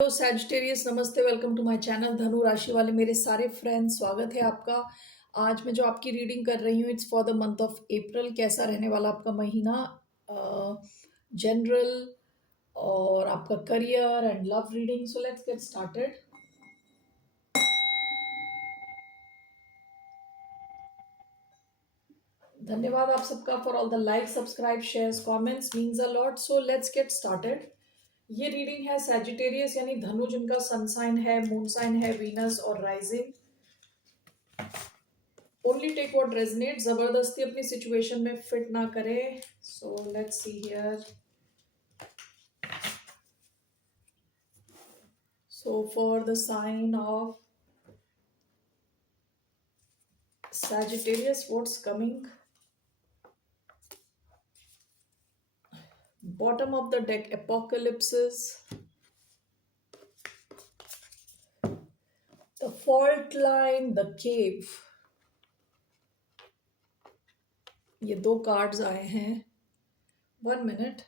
Hello Sagittarius, नमस्ते। Welcome to my channel. धनु राशि वाले मेरे सारे फ्रेंड्स, स्वागत है आपका। आज मैं जो आपकी रीडिंग कर रही हूँ, it's for the month of April. कैसा रहने वाला आपका महीना, जनरल और आपका career and love reading. So let's get started. धन्यवाद आप सबका for all the like, subscribe, shares, comments, means a lot. So let's get started. ये रीडिंग है सैजिटेरियस यानी धनु, जिनका सन साइन है, मून साइन है, वीनस और rising. Only take what resonate, जबरदस्ती अपनी सिचुएशन में फिट ना करे। सो let's see here. So for the sign of Sagittarius, what's coming? Bottom of the deck, apocalypses, the fault line, the cave. ये दो cards आए हैं। 1 minute.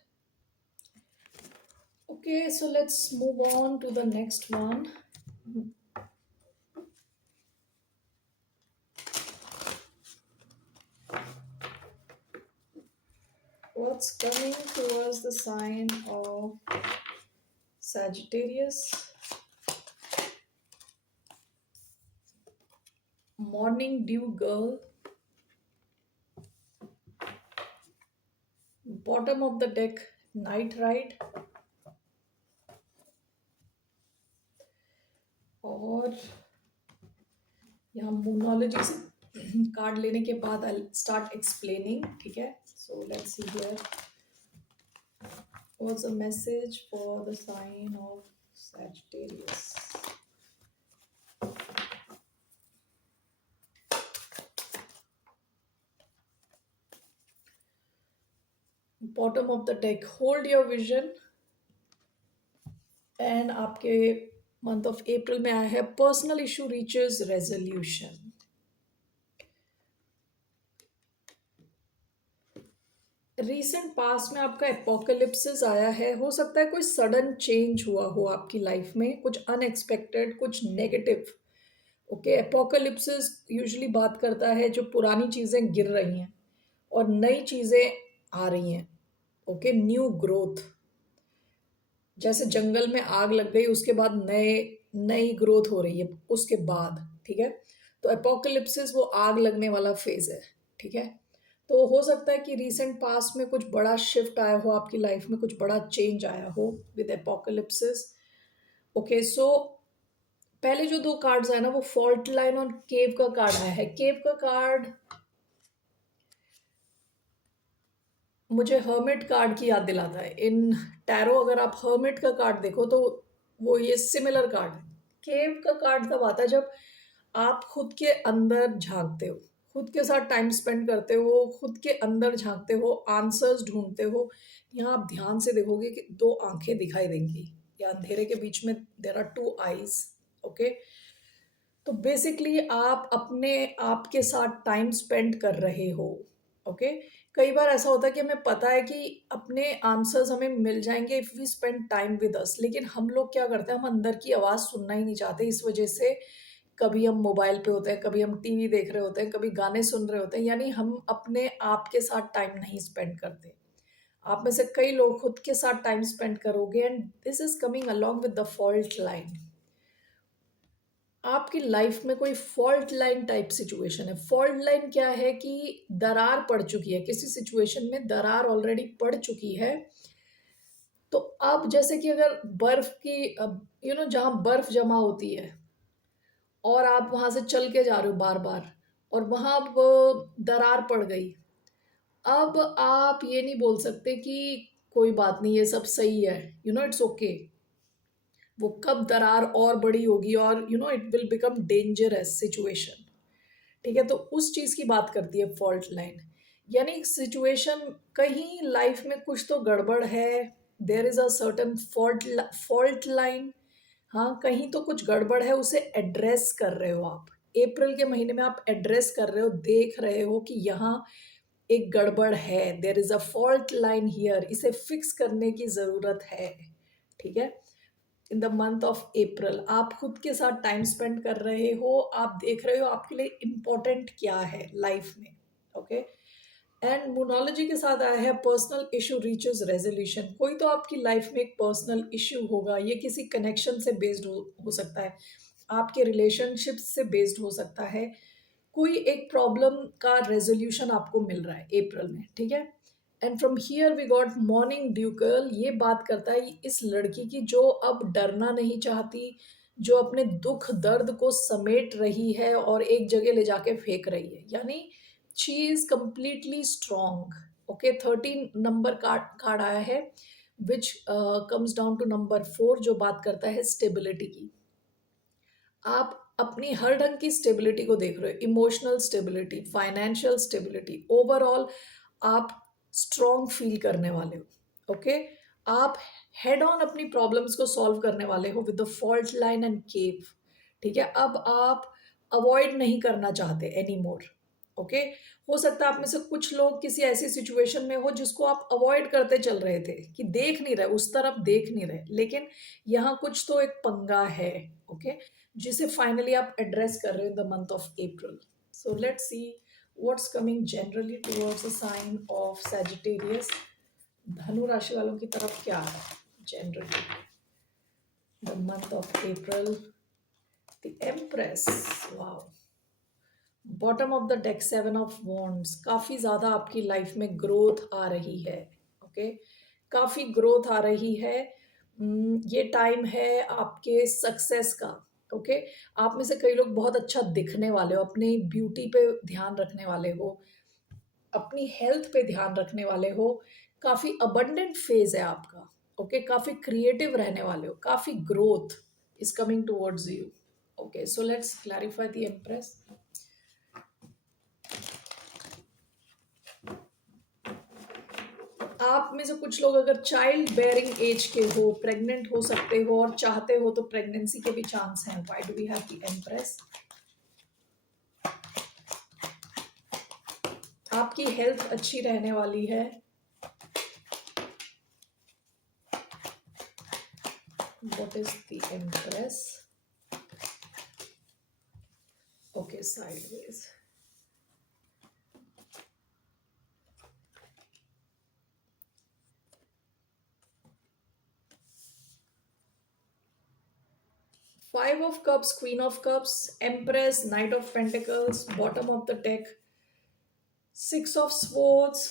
Okay, so let's move on to the next one. What's coming towards the sign of Sagittarius? Morning dew girl. Bottom of the deck, night ride. और यहाँ मोनोलॉजी से card लेने के बाद आई स्टार्ट एक्सप्लेनिंग, ठीक है। So let's see here what's a message for the sign of Sagittarius. Bottom of the deck, hold your vision. And आपके month of April में आया है personal issue reaches resolution. Recent past में आपका एपोकलिप्सिस आया है। हो सकता है कोई सडन चेंज हुआ हो आपकी लाइफ में, कुछ अनएक्सपेक्टेड, कुछ नेगेटिव। ओके, एपोकलिप्सिस यूजुअली बात करता है जो पुरानी चीज़ें गिर रही हैं और नई चीज़ें आ रही हैं। Okay, new growth. जैसे जंगल में आग लग गई, उसके बाद नई ग्रोथ हो रही है उसके बाद, ठीक है। तो एपोकलिप्सिस वो आग लगने वाला फेज है, ठीक है। तो हो सकता है कि रीसेंट पास्ट में कुछ बड़ा शिफ्ट आया हो आपकी लाइफ में, कुछ बड़ा चेंज आया हो विद एपोकलिप्सिस। ओके, सो पहले जो दो कार्ड्स आए ना, वो फॉल्ट लाइन और केव का कार्ड आया है। केव का कार्ड मुझे हर्मिट कार्ड की याद दिलाता है। इन टैरो अगर आप हर्मिट का कार्ड देखो तो वो ये सिमिलर कार्ड है। केव का कार्ड तब आता है जब आप खुद के अंदर झांकते हो, खुद के साथ टाइम स्पेंड करते हो, खुद के अंदर झांकते हो, आंसर्स ढूंढते हो। यहाँ आप ध्यान से देखोगे कि दो आंखें दिखाई देंगी, या अंधेरे के बीच में there are two eyes. Okay, तो बेसिकली आप अपने आप के साथ टाइम स्पेंड कर रहे हो। ओके, कई बार ऐसा होता है कि हमें पता है कि अपने आंसर्स हमें मिल जाएंगे if we spend time with us, लेकिन हम लोग क्या करते हैं, हम अंदर की आवाज़ सुनना ही नहीं चाहते। इस वजह से कभी हम मोबाइल पे होते हैं, कभी हम टीवी देख रहे होते हैं, कभी गाने सुन रहे होते हैं, यानी हम अपने आप के साथ टाइम नहीं स्पेंड करते। आप में से कई लोग खुद के साथ टाइम स्पेंड करोगे, and this is coming along with the fault line. आपकी लाइफ में कोई फॉल्ट लाइन टाइप सिचुएशन है। फॉल्ट लाइन क्या है कि दरार पड़ चुकी है, किसी सिचुएशन में दरार ऑलरेडी पड़ चुकी है। तो अब जैसे कि अगर बर्फ की, जहाँ बर्फ जमा होती है और आप वहां से चल के जा रहे हो बार बार, और वहां अब दरार पड़ गई। अब आप ये नहीं बोल सकते कि कोई बात नहीं, ये सब सही है, इट्स ओके। वो कब दरार और बड़ी होगी और it will become dangerous situation, ठीक है। तो उस चीज की बात करती है फॉल्ट लाइन, यानी सिचुएशन कहीं लाइफ में कुछ तो गड़बड़ है। There is a certain fault line. हाँ, कहीं तो कुछ गड़बड़ है, उसे एड्रेस कर रहे हो आप। अप्रैल के महीने में आप एड्रेस कर रहे हो, देख रहे हो कि यहाँ एक गड़बड़ है, there is a fault line here, इसे फिक्स करने की जरूरत है, ठीक है। In the month of April आप खुद के साथ टाइम स्पेंड कर रहे हो, आप देख रहे हो आपके लिए इम्पोर्टेंट क्या है लाइफ में. ओके. एंड मोनोलॉजी के साथ आया है पर्सनल इशू रीचेस रेजोल्यूशन. कोई तो आपकी लाइफ में एक पर्सनल इशू होगा, ये किसी कनेक्शन से बेस्ड हो सकता है, आपके रिलेशनशिप से बेस्ड हो सकता है. कोई एक प्रॉब्लम का रेजोल्यूशन आपको मिल रहा है अप्रैल में. ठीक है. And from here we got morning dew girl. ये बात करता है इस लड़की की जो अब डरना नहीं चाहती, जो अपने दुख दर्द को समेट रही है और एक जगह ले जाके फेंक रही है. यानी she is completely strong. Okay. 13 number card आया है which comes down to number 4 जो बात करता है स्टेबिलिटी की. आप अपनी हर ढंग की स्टेबिलिटी को देख रहे हो, emotional stability, financial stability, overall आप स्ट्रॉन्ग फील करने वाले हो. ओके. आप हेड ऑन अपनी प्रॉब्लम्स को सॉल्व करने वाले हो with the fault line and cave. ठीक है. अब आप अवॉइड नहीं करना चाहते एनी मोर. ओके. हो सकता है आप में से कुछ लोग किसी ऐसी सिचुएशन में हो जिसको आप अवॉइड करते चल रहे थे, कि देख नहीं रहे, उस तरफ देख नहीं रहे, लेकिन यहाँ कुछ तो एक पंगा है. ओके. जिसे फाइनली आप एड्रेस कर रहे हो in the month of April. So let's see what's coming generally towards the sign of Sagittarius. धनु राशि वालों की तरफ क्या है generally the month of April. The Empress. Wow. Bottom of the deck 7 of wands. काफी ज्यादा आपकी लाइफ में ग्रोथ आ रही है. ओके. काफी ग्रोथ आ रही है. ये टाइम है आपके सक्सेस का. ओके. आप में से कई लोग बहुत अच्छा दिखने वाले हो, अपनी ब्यूटी पे ध्यान रखने वाले हो, अपनी हेल्थ पे ध्यान रखने वाले हो. काफी अबंडेंट फेज है आपका. ओके. काफी क्रिएटिव रहने वाले हो. काफी growth is coming towards you. Okay. So let's clarify the empress. आप में से कुछ लोग अगर चाइल्ड बेयरिंग एज के हो, प्रेग्नेंट हो सकते हो और चाहते हो तो प्रेगनेंसी के भी चांस हैं. Why do we have the Empress. आपकी हेल्थ अच्छी रहने वाली है. What is the Empress. Okay. Sideways. Five of Cups, Queen of Cups, Empress, Knight of Pentacles, bottom of the deck, Six of Swords.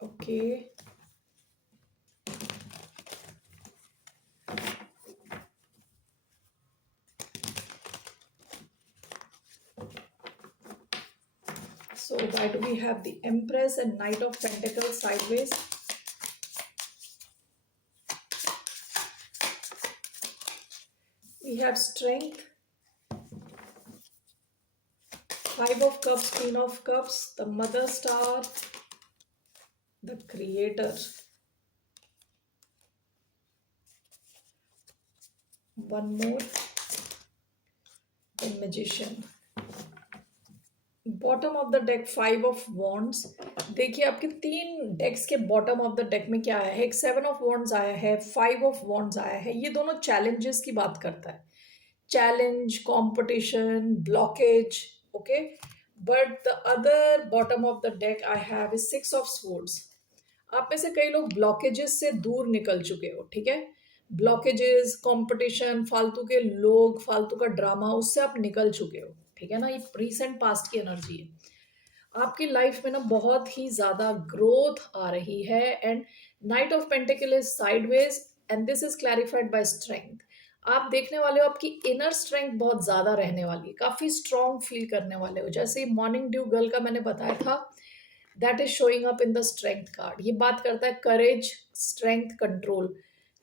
Okay. So why do we have the Empress and Knight of Pentacles sideways? We have Strength, Five of Cups, Queen of Cups, the Mother Star, the Creator, one more, the Magician. Bottom of the deck 5 of wands. देखिए आपके 3 डेक्स के bottom of the deck में क्या आया है. एक 7 of wands आया है, 5 ऑफ वॉन्ड्स आया है. ये दोनों चैलेंजेस की बात करता है. Challenge, competition, blockage. Okay. But the other bottom of the deck I have is 6 of swords. आप में से कई लोग ब्लॉकेजेस से दूर निकल चुके हो. ठीक है. ब्लॉकेजेस, कंपटीशन, फालतू के लोग, फालतू का ड्रामा, उससे आप निकल चुके हो. ठीक है ना. ये रिसेंट पास्ट की एनर्जी है. आपकी लाइफ में ना बहुत ही ज्यादा ग्रोथ आ रही है. And knight of pentacle is sideways and this is clarified by strength. आप देखने वाले हो आपकी इनर स्ट्रेंथ बहुत ज्यादा रहने वाली है. काफी स्ट्रॉन्ग फील करने वाले हो. जैसे मॉर्निंग ड्यू गर्ल का मैंने बताया था, that is showing up in the strength card. ये बात करता है करेज, स्ट्रेंथ, कंट्रोल.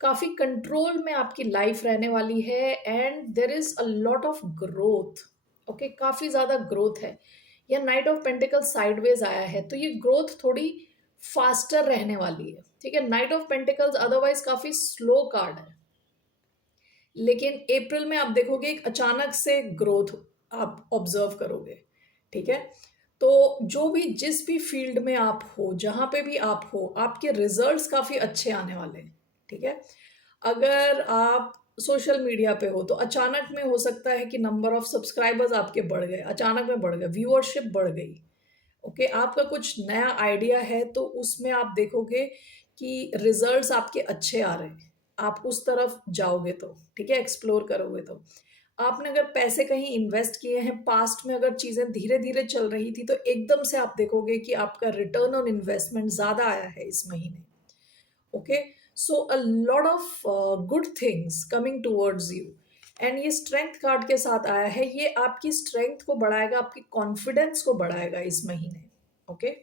काफी कंट्रोल में आपकी लाइफ रहने वाली है. And there is a lot of growth. Okay. काफी ज्यादा ग्रोथ है. या नाइट ऑफ पेंटिकल साइडवेज आया है तो ये ग्रोथ थोड़ी फास्टर रहने वाली है. ठीक है. नाइट ऑफ पेंटिकल्स अदरवाइज काफी स्लो कार्ड है, लेकिन अप्रैल में आप देखोगे एक अचानक से ग्रोथ आप ऑब्जर्व करोगे. ठीक है. तो जो भी जिस भी फील्ड में आप हो, जहां पे भी आप हो, आपके रिजल्ट्स काफी अच्छे आने वाले हैं. ठीक है. अगर आप सोशल मीडिया पे हो तो अचानक में हो सकता है कि नंबर ऑफ सब्सक्राइबर्स आपके बढ़ गए, अचानक में बढ़ गए, व्यूअरशिप बढ़ गई। ओके, आपका कुछ नया आइडिया है तो उसमें आप देखोगे कि रिजल्ट्स आपके अच्छे आ रहे हैं, आप उस तरफ जाओगे तो, ठीक है, एक्सप्लोर करोगे तो। आपने अगर पैसे कहीं इन्वेस्ट किए हैं, पास्ट में अगर चीज़ें धीरे-धीरे चल रही थी, तो एकदम से आप देखोगे कि आपका रिटर्न ऑन इन्वेस्टमेंट ज़्यादा आया है इस महीने। Okay, so a lot of good things coming towards you. And ये स्ट्रेंथ कार्ड के साथ आया है, ये आपकी स्ट्रेंथ को बढ़ाएगा, आपकी कॉन्फिडेंस को बढ़ाएगा इस महीने। Okay,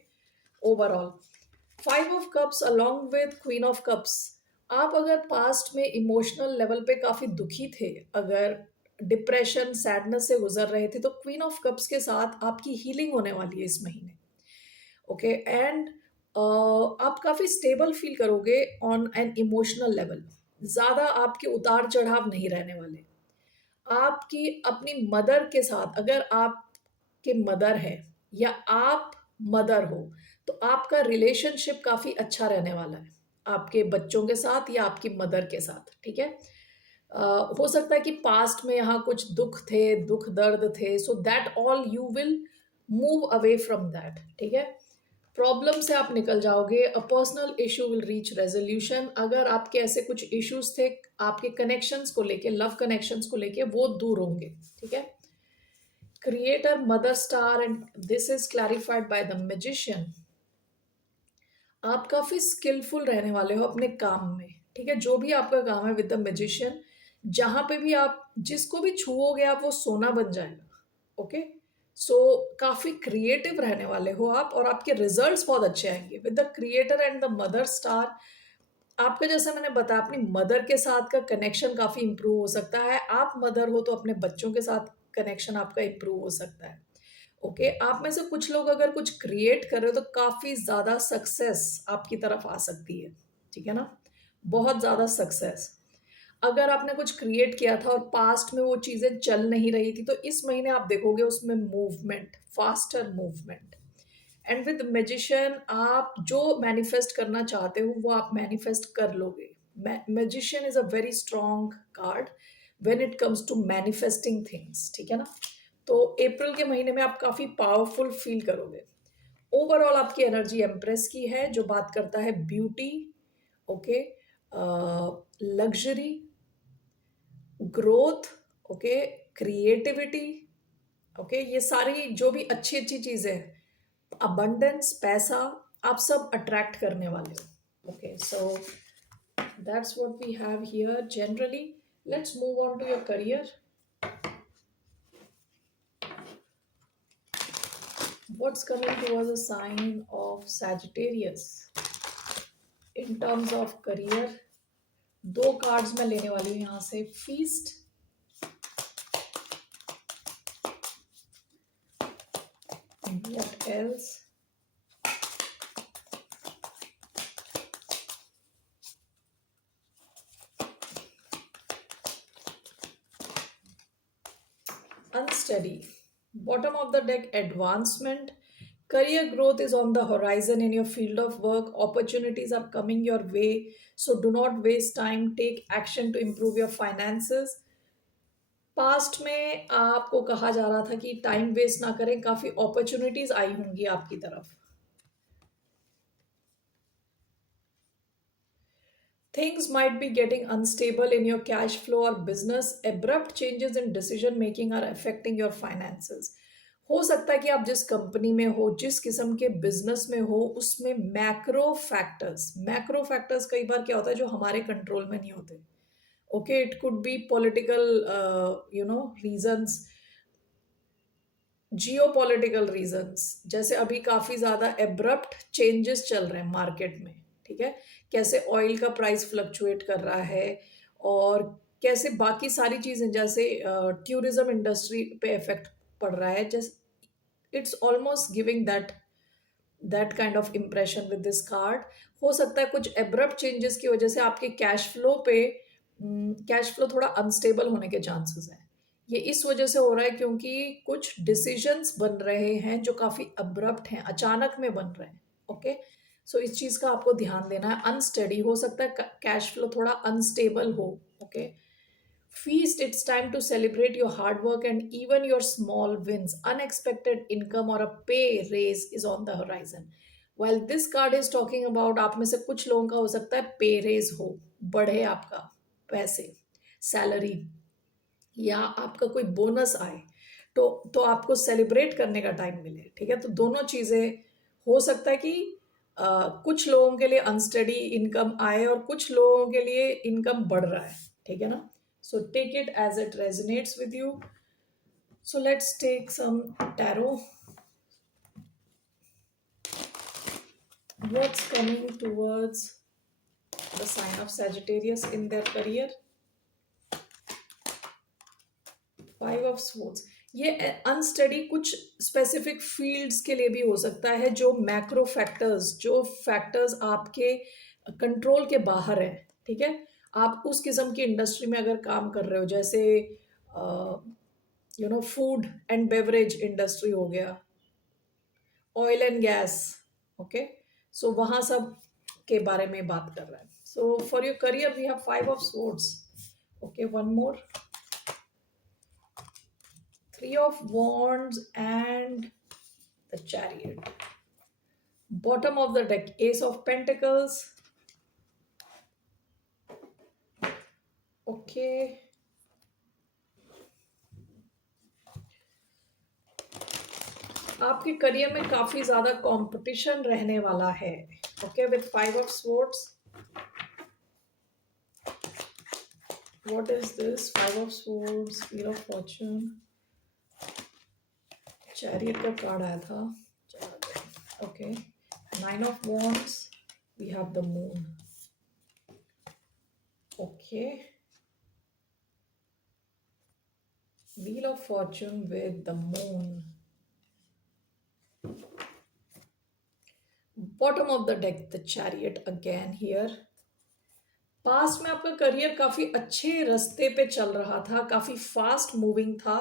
overall 5 of cups along with queen of cups. आप अगर पास्ट में इमोशनल लेवल पे काफ़ी दुखी थे, अगर डिप्रेशन सैडनेस से गुजर रहे थे, तो क्वीन ऑफ कप्स के साथ आपकी हीलिंग होने वाली है इस महीने। ओके, एंड आप काफ़ी स्टेबल फील करोगे ऑन एन इमोशनल लेवल। ज़्यादा आपके उतार चढ़ाव नहीं रहने वाले। आपकी अपनी मदर के साथ, अगर आपके मदर है या आप मदर हो, तो आपका रिलेशनशिप काफ़ी अच्छा रहने वाला है आपके बच्चों के साथ या आपकी मदर के साथ, ठीक है। हो सकता है कि पास्ट में यहाँ कुछ दुख थे, दुख दर्द थे, so that all you will move away from that, ठीक है। प्रॉब्लम से आप निकल जाओगे, a personal issue will reach resolution. अगर आपके ऐसे कुछ इश्यूज थे आपके कनेक्शंस को लेके, लव कनेक्शंस को लेके, वो दूर होंगे, ठीक है। Creator mother star and this is clarified by the magician. आप काफी स्किलफुल रहने वाले हो अपने काम में, ठीक है, जो भी आपका काम है विद द मैजिशियन। जहां पे भी आप जिसको भी छुओगे आप वो सोना बन जाएगा। ओके, सो काफी क्रिएटिव रहने वाले हो आप, और आपके रिजल्ट्स बहुत अच्छे आएंगे with the creator and the mother star. आपका, जैसा मैंने बताया, अपनी मदर के साथ का कनेक्शन काफी इंप्रूव हो सकता है। आप मदर हो तो अपने बच्चों के साथ कनेक्शन आपका इंप्रूव हो सकता है। ओके, आप में से कुछ लोग अगर कुछ क्रिएट कर रहे हो तो काफी ज्यादा सक्सेस आपकी तरफ आ सकती है, ठीक है ना, बहुत ज्यादा सक्सेस। अगर आपने कुछ क्रिएट किया था और पास्ट में वो चीजें चल नहीं रही थी, तो इस महीने आप देखोगे उसमें movement, faster movement. And with magician, आप जो मैनिफेस्ट करना चाहते हो वो आप मैनिफेस्ट कर लोगे। Magician is a very strong card when it comes to manifesting things, ठीक है ना। तो अप्रैल के महीने में आप काफी पावरफुल फील करोगे। ओवरऑल आपकी एनर्जी एम्प्रेस की है, जो बात करता है beauty, okay, luxury, growth, okay, creativity, okay, ये सारी जो भी अच्छी अच्छी चीजें हैं, अबंडेंस, पैसा, आप सब अट्रैक्ट करने वाले हो। Okay, so that's what we have here generally. Let's move on to your career. What's coming towards a sign of Sagittarius in terms of career? दो कार्ड्स मैं लेने वाली हूँ यहाँ से, feast, what else? Unsteady. Bottom of the deck, advancement. Career growth is on the horizon in your field of work. Opportunities are coming your way. So do not waste time. Take action to improve your finances. Past में आपको कहा जा रहा था कि time waste ना करें, काफी अपॉर्चुनिटीज आई होंगी आपकी तरफ। Things might be getting unstable in your cash flow or business. Abrupt changes in decision making are affecting your finances. हो सकता है कि आप जिस कंपनी में हो, जिस किस्म के बिजनेस में हो, उसमें मैक्रो फैक्टर्स कई बार क्या होता है जो हमारे कंट्रोल में नहीं होते। Okay, it could be political reasons, geopolitical reasons, जैसे अभी काफी ज्यादा एब्रप्ट चेंजेस चल रहे हैं मार्केट में, ठीक है, कैसे ऑयल का प्राइस फ्लक्चुएट कर रहा है, और कैसे बाकी सारी चीजें, जैसे टूरिज्म इंडस्ट्री पे इफेक्ट पड़ रहा है, जैसे it's almost giving that kind of impression with this card. हो सकता है कुछ एब्रप्ट चेंजेस की वजह से आपके कैश फ्लो थोड़ा अनस्टेबल होने के चांसेस हैं। ये इस वजह से हो रहा है क्योंकि कुछ डिसीजंस बन रहे हैं जो काफी अब्रप्ट हैं, अचानक में बन रहे हैं। ओके, सो इस चीज़ का आपको ध्यान देना है। अनस्टेडी हो सकता है, कैश फ्लो थोड़ा अनस्टेबल हो। Okay, feast, it's time to celebrate your hard work and even your small wins. Unexpected income or a pay raise is on the horizon. While this card is talking about, आप में से कुछ लोगों का हो सकता है पे रेज हो, बढ़े आपका पैसे, सैलरी, या आपका कोई बोनस आए, तो आपको सेलिब्रेट करने का टाइम मिले। ठीक है, तो दोनों चीज़ें हो सकता है कि कुछ लोगों के लिए अनस्टडी इनकम आए और कुछ लोगों के लिए इनकम बढ़ रहा है। ठीक है ना? So take it as it resonates with you. So let's take some tarot. What's coming towards the sign of Sagittarius in their career? Five of Swords. ये अनस्टडी कुछ स्पेसिफिक फील्ड्स के लिए भी हो सकता है, जो मैक्रो फैक्टर्स, जो फैक्टर्स आपके कंट्रोल के बाहर है। ठीक है, आप उस किस्म की इंडस्ट्री में अगर काम कर रहे हो, जैसे फूड एंड बेवरेज इंडस्ट्री हो गया, oil and gas. Okay, so वहाँ सब के बारे में बात कर रहा है। So for your career we have five of swords. Okay, one more, three of wands and the chariot. Bottom of the deck, ace of pentacles. Okay, आपके करियर में काफी ज्यादा कंपटीशन रहने वाला है। Okay, with five of swords. What is this? Five of Swords, Wheel of Fortune, Chariot का card आया था। Okay, nine of wands, we have the Moon. Okay, Wheel of Fortune with the Moon. Bottom of the deck, the Chariot again here. Past में आपका career काफी अच्छे रास्ते पे चल रहा था, काफी फास्ट मूविंग था।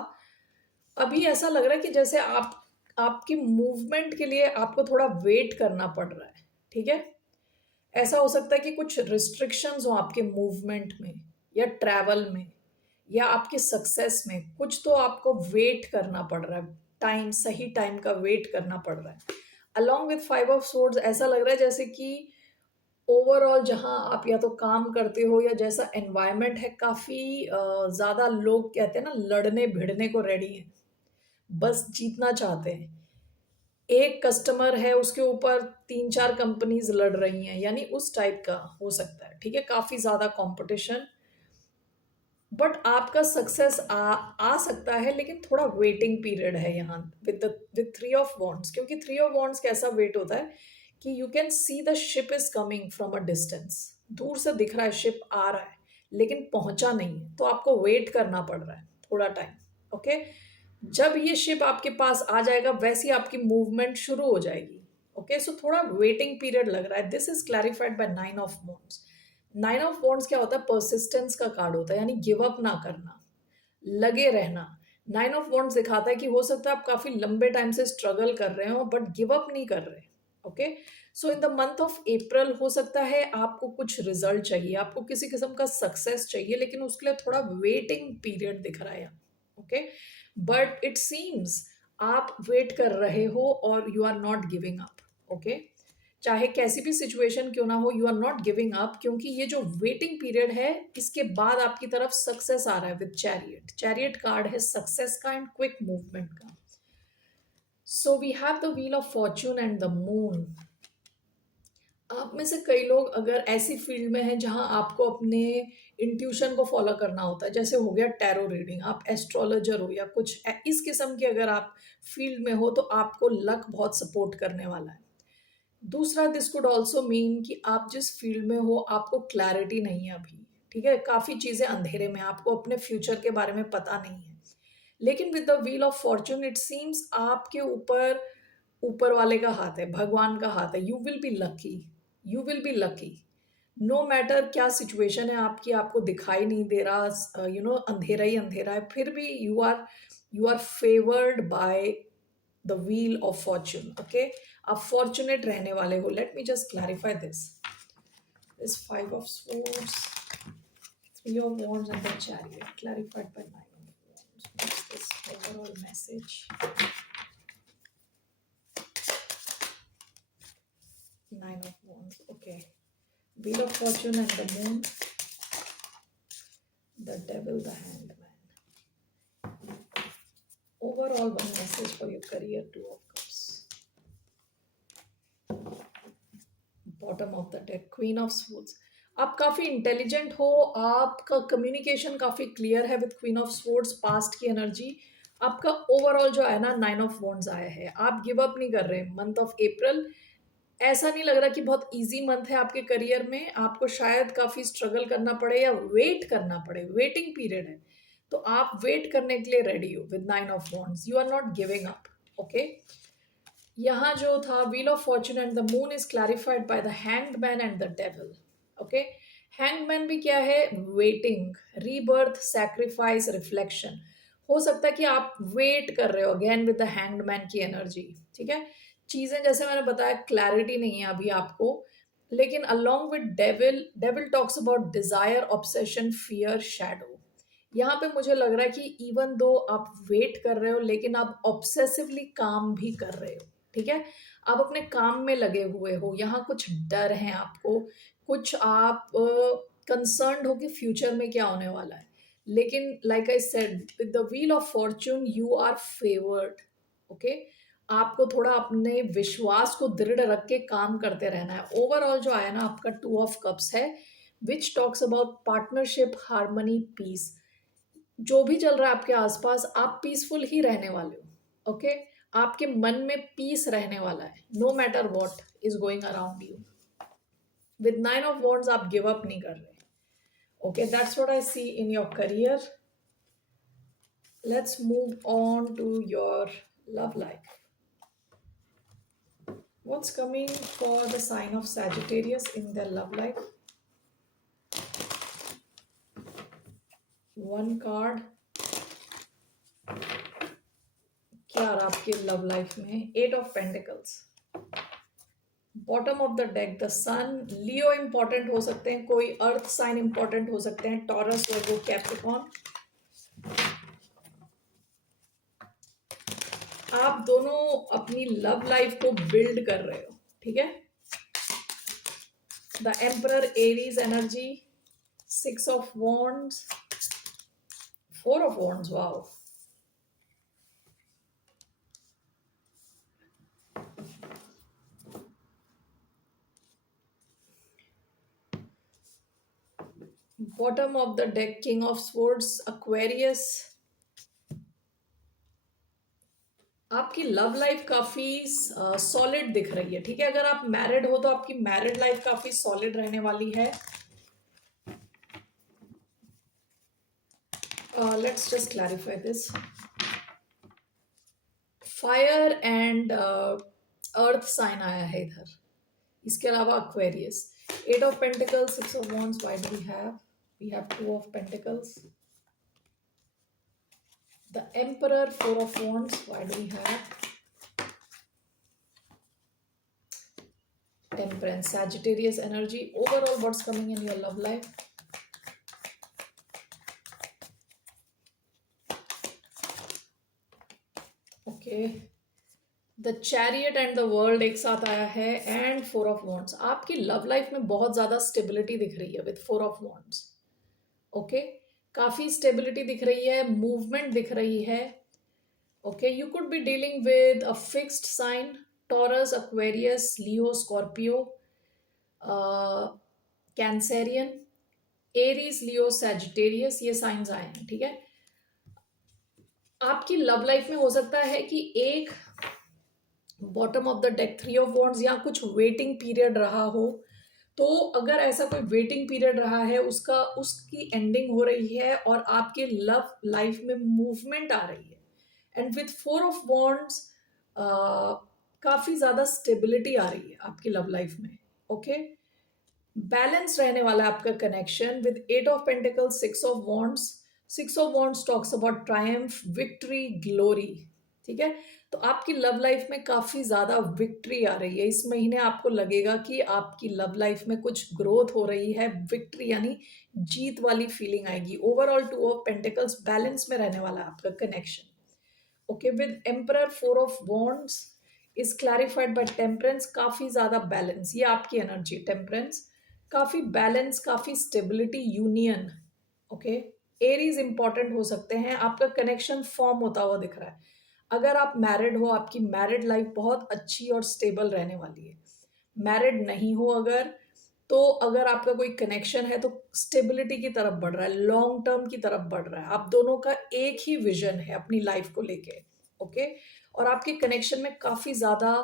अभी ऐसा लग रहा है कि जैसे आपकी मूवमेंट के लिए आपको थोड़ा वेट करना पड़ रहा है। ठीक है, ऐसा हो सकता है कि कुछ रिस्ट्रिक्शंस हो आपके मूवमेंट में या ट्रैवल में या आपके सक्सेस में, कुछ तो आपको वेट करना पड़ रहा है, टाइम, सही टाइम का वेट करना पड़ रहा है। Along with five of swords ऐसा लग रहा है जैसे कि ओवरऑल जहाँ आप या तो काम करते हो या जैसा एनवायरनमेंट है, काफ़ी ज़्यादा लोग कहते हैं ना, लड़ने भिड़ने को रेडी हैं, बस जीतना चाहते हैं। एक कस्टमर है, उसके ऊपर 3-4 कंपनीज लड़ रही हैं, यानी उस टाइप का हो सकता है। ठीक है, काफ़ी ज़्यादा कंपटीशन, बट आपका सक्सेस आ सकता है, लेकिन थोड़ा वेटिंग पीरियड है यहाँ विद थ्री ऑफ वॉन्ड्स। क्योंकि थ्री ऑफ वॉन्ड्स कैसा वेट होता है कि you can see the ship is coming from a distance, दूर से दिख रहा है शिप आ रहा है, लेकिन पहुंचा नहीं है, तो आपको वेट करना पड़ रहा है थोड़ा टाइम। ओके, जब ये शिप आपके पास आ जाएगा, वैसी आपकी मूवमेंट शुरू हो जाएगी। ओके, सो थोड़ा वेटिंग पीरियड लग रहा है। This is clarified by nine of wands. Nine of wands क्या होता है? परसिस्टेंस का कार्ड होता है, यानी गिव अप ना करना, लगे रहना। नाइन ऑफ वॉन्ड्स दिखाता है कि हो सकता है आप काफी लंबे टाइम से स्ट्रगल कर रहे हो, बट गिव अप नहीं कर रहे। Okay, so in the month of अप्रैल हो सकता है आपको कुछ रिजल्ट चाहिए, आपको किसी किस्म का सक्सेस चाहिए, लेकिन उसके लिए थोड़ा वेटिंग पीरियड दिख रहा है। ओके, बट इट सीम्स आप वेट कर रहे हो और you are not giving up. Okay, चाहे कैसी भी सिचुएशन क्यों ना हो, you are not giving up, क्योंकि ये जो वेटिंग पीरियड है, इसके बाद आपकी तरफ सक्सेस आ रहा है विद चैरियट। चैरियट कार्ड है सक्सेस का एंड क्विक मूवमेंट का। So we have the wheel of fortune and the moon. आप में से कई लोग अगर ऐसी फील्ड में हैं जहां आपको अपने इंट्यूशन को फॉलो करना होता है, जैसे हो गया टैरो रीडिंग, आप एस्ट्रोलॉजर हो या कुछ इस किस्म की अगर आप फील्ड में हो, तो आपको लक बहुत सपोर्ट करने वाला है। दूसरा, दिस कुड ऑल्सो मीन कि आप जिस फील्ड में हो आपको क्लैरिटी नहीं है अभी। ठीक है, काफ़ी चीज़ें अंधेरे में, आपको अपने फ्यूचर के बारे में पता नहीं है। लेकिन with the wheel of Fortune it seems आपके ऊपर ऊपर वाले का हाथ है, भगवान का हाथ है। You will be lucky, you will be lucky, no matter क्या सिचुएशन है आपकी, आपको दिखाई नहीं दे रहा, अंधेरा ही अंधेरा है, फिर भी you are favoured by the wheel of fortune. Okay, आप फॉर्चुनेट रहने वाले हो. Let me just clarify this. This 5 of swords, 3 of wands and the chariot clarified by 9 of wands. What's this overall message? 9 of wands. Okay, wheel of fortune and the moon, the devil, the hanged man. Overall one message for your career, 2 of cups. Bottom of the deck, queen of swords. आप काफ़ी intelligent हो, आपका communication काफ़ी clear है with queen of swords. Past की energy आपका overall जो है ना 9 of wands आया है. आप गिव अप नहीं कर रहे. मंथ ऑफ अप्रैल ऐसा नहीं लग रहा कि बहुत इजी मंथ है आपके करियर में. आपको शायद काफ़ी स्ट्रगल करना पड़े या वेट करना पड़े. वेटिंग पीरियड है, तो आप वेट करने के लिए रेडी हो with 9 of wands. You are not giving up. Okay, यहाँ जो था wheel of fortune and the moon is clarified by the hanged man and the devil. Okay, hanged man भी क्या है? Waiting, rebirth, sacrifice, reflection. हो सकता है कि आप वेट कर रहे हो again with the hanged man की एनर्जी. ठीक है, चीजें जैसे मैंने बताया क्लैरिटी नहीं है अभी आपको, लेकिन along with devil, devil talks about desire, obsession, fear, shadow. यहाँ पे मुझे लग रहा है कि इवन दो आप वेट कर रहे हो, लेकिन आप ऑब्सेसिवली काम भी कर रहे हो. ठीक है, आप अपने काम में लगे हुए हो. यहाँ कुछ डर है आपको, कुछ आप कंसर्न्ड हो कि फ्यूचर में क्या होने वाला है. लेकिन like I said, with the wheel of fortune you are favoured. Okay, आपको थोड़ा अपने विश्वास को दृढ़ रख के काम करते रहना है. ओवरऑल जो आया ना आपका 2 of cups है, which talks about partnership, harmony, peace. जो भी चल रहा है आपके आसपास, आप पीसफुल ही रहने वाले हो. ओके, आपके मन में पीस रहने वाला है, no matter what is going around you. With 9 of wands आप गिव अप नहीं कर रहे. Okay, that's what I see in your career. Let's move on to your love life. What's coming for the sign of Sagittarius in their love life? One card. क्या रहा आपके love life में? 8 of Pentacles. Bottom of the deck the sun. Leo important हो सकते हैं, कोई अर्थ sign important हो सकते हैं, टॉरस, वर्गो, कैप्रिकॉर्न. आप दोनों अपनी लव लाइफ को बिल्ड कर रहे हो. ठीक है, the emperor, Aries energy, 6 of Wands, 4 of Wands. Wow, bottom of the deck king of swords, Aquarius. आपकी लव लाइफ काफी सॉलिड दिख रही है. ठीक है, अगर आप मैरिड हो तो आपकी मैरिड लाइफ काफी सॉलिड रहने वाली है. Let's just clarify this. Fire and earth sign आया है इधर. इसके अलावा Aquarius. 8 of Pentacles, 6 of Wands. Why do we have? We have 2 of Pentacles. The Emperor, 4 of Wands. Why do we have? Temperance, Sagittarius energy. Overall, what's coming in your love life? Okay. The chariot and the world एक साथ आया है, and 4 of Wands. आपकी love life में बहुत ज्यादा stability दिख रही है विद 4 of Wands. ओके, काफी स्टेबिलिटी दिख रही है, मूवमेंट दिख रही है. Okay, you could be dealing with a fixed sign, Taurus, Aquarius, Leo, Scorpio, Cancerian, Aries, Leo, Sagittarius. ये साइंस आए हैं. ठीक है, आपकी लव लाइफ में हो सकता है कि एक bottom of the deck 3 of Wands या कुछ वेटिंग पीरियड रहा हो. तो अगर ऐसा कोई वेटिंग पीरियड रहा है, उसकी एंडिंग हो रही है और आपके लव लाइफ में मूवमेंट आ रही है. एंड विथ 4 of Wands काफी ज्यादा स्टेबिलिटी आ रही है आपकी लव लाइफ में. ओके, बैलेंस रहने वाला है आपका connection with 8 of Pentacles, 6 of Wands. 6 of Wands talks about Triumph, victory, glory. ठीक है? तो आपकी लव लाइफ में काफ़ी ज़्यादा विक्ट्री आ रही है। इस महीने आपको लगेगा कि आपकी लव लाइफ में कुछ ग्रोथ हो रही है, विक्ट्री यानी जीत वाली फीलिंग आएगी। ओवरऑल 2 ऑफ पेंटिकल्स बैलेंस में रहने वाला है आपका connection. Okay, with emperor 4 of wands is clarified by temperance, काफ़ी ज़्यादा बैलेंस, ये आपकी एनर्जी टेम्परेंस, काफ़ी बैलेंस, काफ़ी stability, union. Okay, Aries important हो सकते हैं, आपका कनेक्शन फॉर्म होता हुआ दिख रहा है। अगर आप मैरिड हो, आपकी मैरिड लाइफ बहुत अच्छी और स्टेबल रहने वाली है। मैरिड नहीं हो अगर, तो अगर आपका कोई कनेक्शन है तो स्टेबिलिटी की तरफ बढ़ रहा है, लॉन्ग टर्म की तरफ बढ़ रहा है। आप दोनों का एक ही विजन है अपनी लाइफ को लेके। ओके, और आपके कनेक्शन में काफ़ी ज़्यादा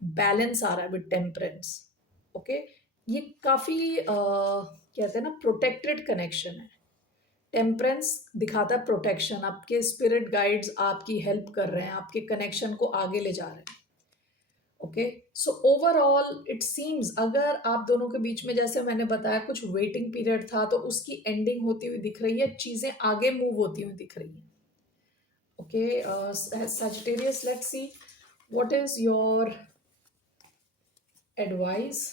बैलेंस आ रहा है विद टेम्परेंस। ओके, ये काफ़ी कहते हैं ना प्रोटेक्टेड कनेक्शन है। टेम्परेंस दिखाता है प्रोटेक्शन, आपके स्पिरिट गाइड्स आपकी हेल्प कर रहे हैं, आपके कनेक्शन को आगे ले जा रहे हैं। Okay, so overall it seems अगर आप दोनों के बीच में, जैसे मैंने बताया, कुछ वेटिंग पीरियड था तो उसकी एंडिंग होती हुई दिख रही है, चीजें आगे मूव होती हुई दिख रही हैं। Okay, Sagittarius, let's see what is your advice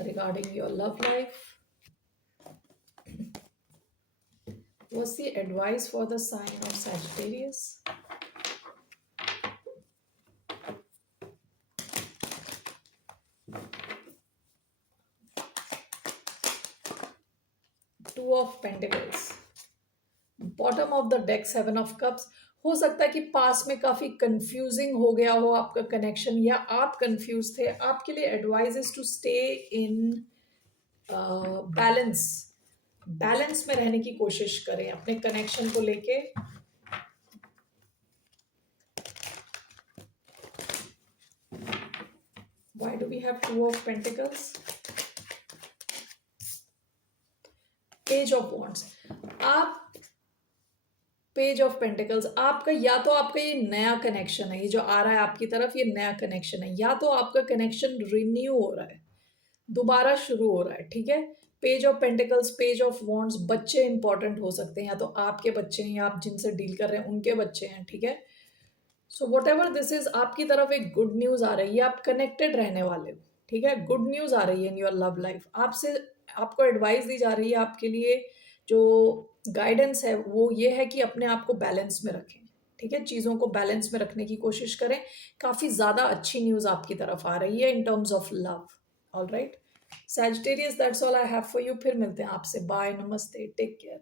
regarding your love life. What's the advice for the sign of Sagittarius? Two of Pentacles. Bottom of the deck 7 of cups. हो सकता है कि पास में काफी कंफ्यूजिंग हो गया हो आपका कनेक्शन, या आप कंफ्यूज थे। आपके लिए advice is to stay in balance, balance में रहने की कोशिश करें अपने कनेक्शन को लेके। Why do we have 2 of Pentacles? Page of Wands. आप पेज ऑफ पेंटिकल्स, आपका या तो आपका ये नया कनेक्शन है, ये जो आ रहा है आपकी तरफ, ये नया कनेक्शन है, या तो आपका कनेक्शन रिन्यू हो रहा है, दोबारा शुरू हो रहा है। ठीक है, page of pentacles, page of wands, बच्चे इंपॉर्टेंट हो सकते हैं, या तो आपके बच्चे हैं या आप जिनसे डील कर रहे हैं उनके बच्चे हैं। ठीक है, so what ever this is, आपकी तरफ एक गुड न्यूज आ रही है, आप कनेक्टेड रहने वाले हो। ठीक है, गुड न्यूज आ रही है इन योर लव लाइफ। आपसे आपको एडवाइस दी जा रही है, आपके लिए जो गाइडेंस है वो ये है कि अपने आप को बैलेंस में रखें। ठीक है, चीज़ों को बैलेंस में रखने की कोशिश करें। काफ़ी ज़्यादा अच्छी न्यूज़ आपकी तरफ आ रही है in terms of love. All right Sagittarius, that's all I have for you. फिर मिलते हैं आपसे, बाय, नमस्ते, टेक केयर।